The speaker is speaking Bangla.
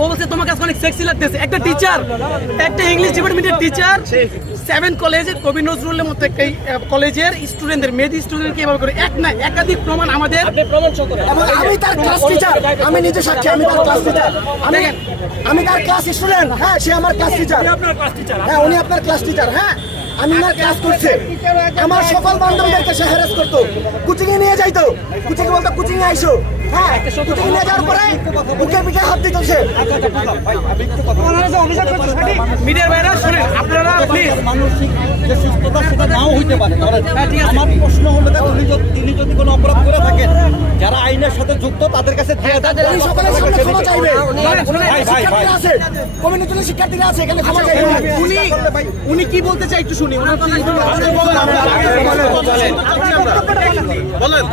ও বলছে তোমার কাছে অনেক সেক্সি লাগতেছে। একটা টিচার, একটা ইংলিশ ডিপার্টমেন্টের টিচার 7 কলেজের কবি নজরুলের মতো একটা কলেজের স্টুডেন্টদের মেধি স্টুডেন্টকে এভাবে করে এক না একাধিক প্রমাণ আমাদের। এবং আমি তার ক্লাস টিচার, আমি নিজে সাক্ষী, আমি তার ক্লাস টিচার, আমি তার ক্লাস স্টুডেন্ট। হ্যাঁ, সে আমার ক্লাস টিচার। হ্যাঁ, উনি আপনার ক্লাস টিচার। হ্যাঁ, আমি না ক্লাস করছি। আমার সকল বান্ধবীদেরকে সে হ্যারাস করতো, কোচিং এ নিয়ে যাইতো, কোচিং এ বলতো কোচিং এ আইসো। হ্যাঁ, কোচিং এ নিয়ে যাওয়ার পরে বুকে পিঠে হাত দিত সে। মিডিয়ার বাইরে শুনেন আপনারা প্লিজ। মানসিক যে সুস্থতা সেটা নাও হইতে পারে। আমার প্রশ্ন হলো তিনি যদি কোনো অপরাধ করে থাকেন, যারা আইনের সাথে যুক্ত তাদের কাছে উনি সকলের সামনে ক্ষমা চাইবে। শিক্ষার্থীরা আছে, কমিউনিটির শিক্ষার্থীরা আছে, এখানে ক্ষমা চাইবে। উনি কি বলতে চাই একটু শুনি। বলেন।